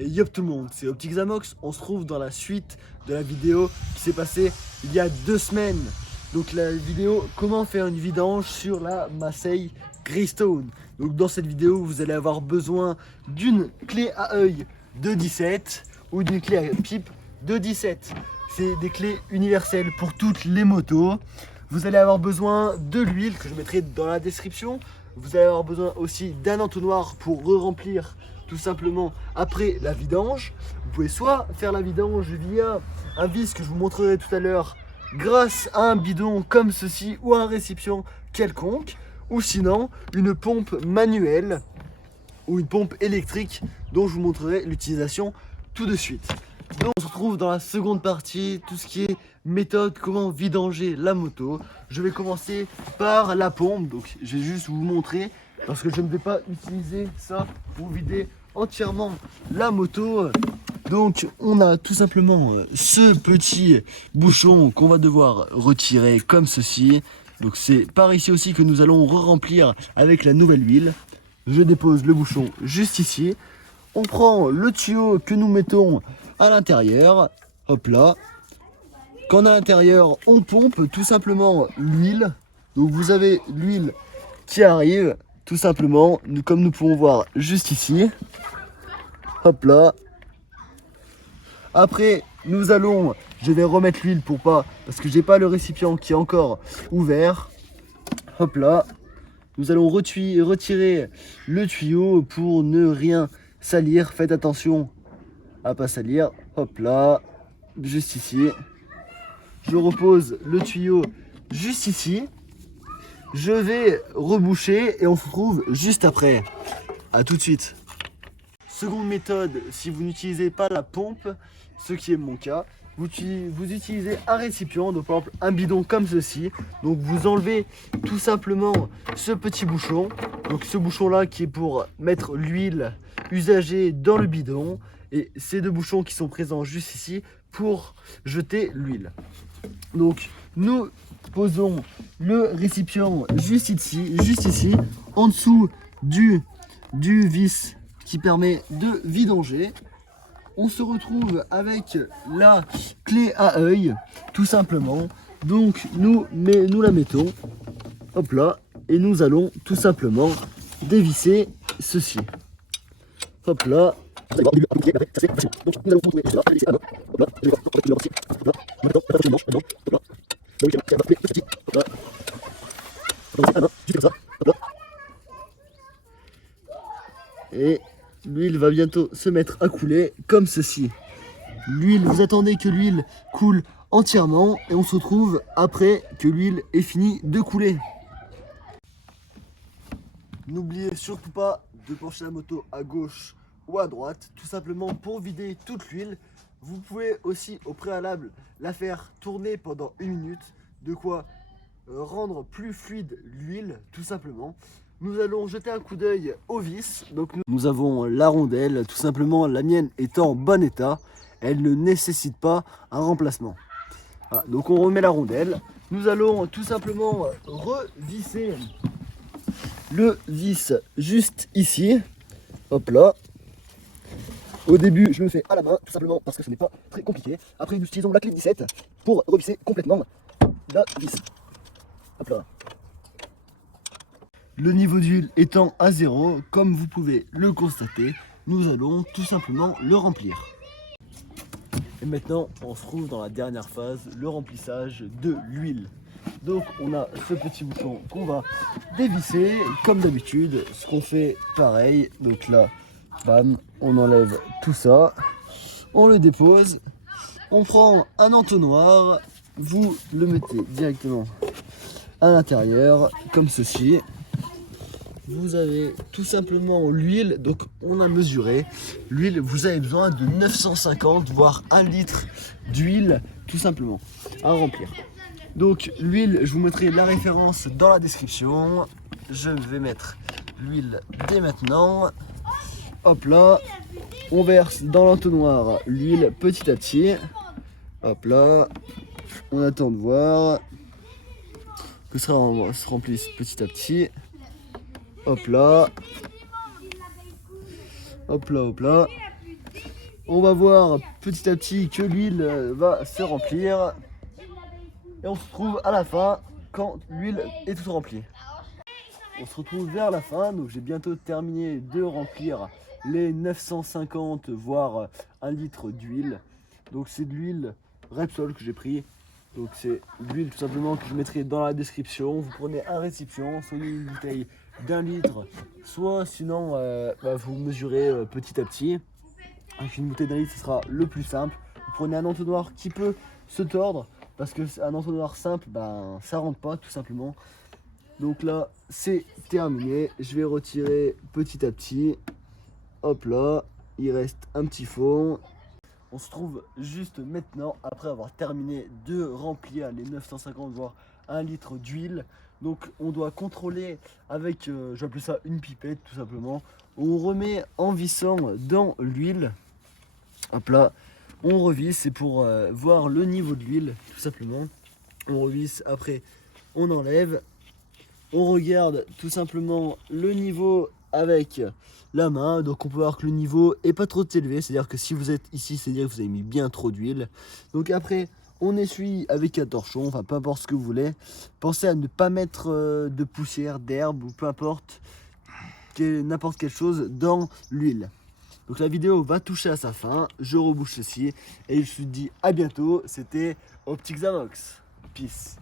Et yop tout le monde, c'est OpticZamox. On se trouve dans la suite de la vidéo qui s'est passée il y a 2 semaines. Donc la vidéo comment faire une vidange sur la Massey Greystone. Donc dans cette vidéo vous allez avoir besoin d'une clé à œil de 17 ou d'une clé à pipe de 17. C'est des clés universelles pour toutes les motos. Vous allez avoir besoin de l'huile que je mettrai dans la description. Vous allez avoir besoin aussi d'un entonnoir pour re-remplir tout simplement après la vidange. Vous pouvez soit faire la vidange via un vis que je vous montrerai tout à l'heure grâce à un bidon comme ceci ou un récipient quelconque, ou sinon une pompe manuelle ou une pompe électrique dont je vous montrerai l'utilisation tout de suite. Donc on se retrouve dans la seconde partie, tout ce qui est méthode, comment vidanger la moto. Je vais commencer par la pompe, donc je vais juste vous montrer parce que je ne vais pas utiliser ça pour vider entièrement la moto. Donc on a tout simplement ce petit bouchon qu'on va devoir retirer comme ceci. Donc c'est par ici aussi que nous allons re-remplir avec la nouvelle huile. Je dépose le bouchon juste ici. On prend le tuyau que nous mettons à l'intérieur. Hop là. Quand on est à l'intérieur, on pompe tout simplement l'huile. Donc vous avez l'huile qui arrive tout simplement, comme nous pouvons voir juste ici. Hop là. Après, je vais remettre l'huile pour pas, parce que j'ai pas le récipient qui est encore ouvert. Hop là. Nous allons retirer le tuyau pour ne rien salir. Faites attention à pas salir. Hop là, juste ici. Je repose le tuyau juste ici. Je vais reboucher et on se retrouve juste après. A tout de suite. Seconde méthode, si vous n'utilisez pas la pompe, ce qui est mon cas, vous utilisez un récipient, donc par exemple un bidon comme ceci. Donc vous enlevez tout simplement ce petit bouchon. Donc ce bouchon là qui est pour mettre l'huile usagée dans le bidon. Et ces deux bouchons qui sont présents juste ici pour jeter l'huile. Donc nous posons le récipient juste ici, en dessous du vis qui permet de vidanger. On se retrouve avec la clé à œil, tout simplement. Donc nous la mettons, hop là, et nous allons tout simplement dévisser ceci. Hop là. Et l'huile va bientôt se mettre à couler comme ceci. L'huile, vous attendez que l'huile coule entièrement et on se retrouve après que l'huile est finie de couler. N'oubliez surtout pas de pencher la moto à gauche ou à droite, tout simplement pour vider toute l'huile. Vous pouvez aussi au préalable la faire tourner pendant 1 minute, de quoi rendre plus fluide l'huile, tout simplement. Nous allons jeter un coup d'œil au vis. Donc nous avons la rondelle, tout simplement la mienne est en bon état. Elle ne nécessite pas un remplacement. Voilà, donc on remet la rondelle. Nous allons tout simplement revisser le vis juste ici. Hop là. Au début, je le fais à la main, tout simplement parce que ce n'est pas très compliqué. Après, nous utilisons la clé 17 pour revisser complètement la vis. Hop là. Le niveau d'huile étant à 0, comme vous pouvez le constater, nous allons tout simplement le remplir. Et maintenant, on se trouve dans la dernière phase, le remplissage de l'huile. Donc on a ce petit bouchon qu'on va dévisser comme d'habitude, ce qu'on fait pareil. Donc là, bam, on enlève tout ça, on le dépose, on prend un entonnoir, vous le mettez directement à l'intérieur comme ceci. Vous avez tout simplement l'huile, donc on a mesuré l'huile, vous avez besoin de 950 voire 1 litre d'huile tout simplement à remplir. Donc l'huile, je vous mettrai la référence dans la description. Je vais mettre l'huile dès maintenant. Hop là, on verse dans l'entonnoir l'huile petit à petit. Hop là, on attend de voir que ça se remplisse petit à petit. Hop là. Hop là, hop là. On va voir petit à petit que l'huile va se remplir. Et on se retrouve à la fin quand l'huile est toute remplie. On se retrouve vers la fin, donc j'ai bientôt terminé de remplir les 950 voire 1 litre d'huile. Donc c'est de l'huile Repsol que j'ai pris. Donc c'est l'huile tout simplement que je mettrai dans la description. Vous prenez un récipient, soit une bouteille d'1 litre, soit sinon vous mesurez petit à petit. Avec une bouteille d'1 litre, ce sera le plus simple. Vous prenez un entonnoir qui peut se tordre, parce qu'un entonnoir simple, ça rentre pas tout simplement. Donc là, c'est terminé. Je vais retirer petit à petit. Hop là, il reste un petit fond. On se trouve juste maintenant, après avoir terminé de remplir les 950 voire 1 litre d'huile. Donc on doit contrôler avec, j'appelle ça une pipette tout simplement. On remet en vissant dans l'huile. Hop là, on revisse, c'est pour voir le niveau de l'huile tout simplement. On revisse, après on enlève. On regarde tout simplement le niveau avec la main. Donc on peut voir que le niveau est pas trop élevé. C'est à dire que si vous êtes ici, c'est à dire que vous avez mis bien trop d'huile. Donc après on essuie avec un torchon, enfin peu importe ce que vous voulez. Pensez à ne pas mettre de poussière, d'herbe ou peu importe, n'importe quelle chose dans l'huile. Donc la vidéo va toucher à sa fin. Je rebouche ceci et je vous dis à bientôt. C'était Optic Xamox. Peace.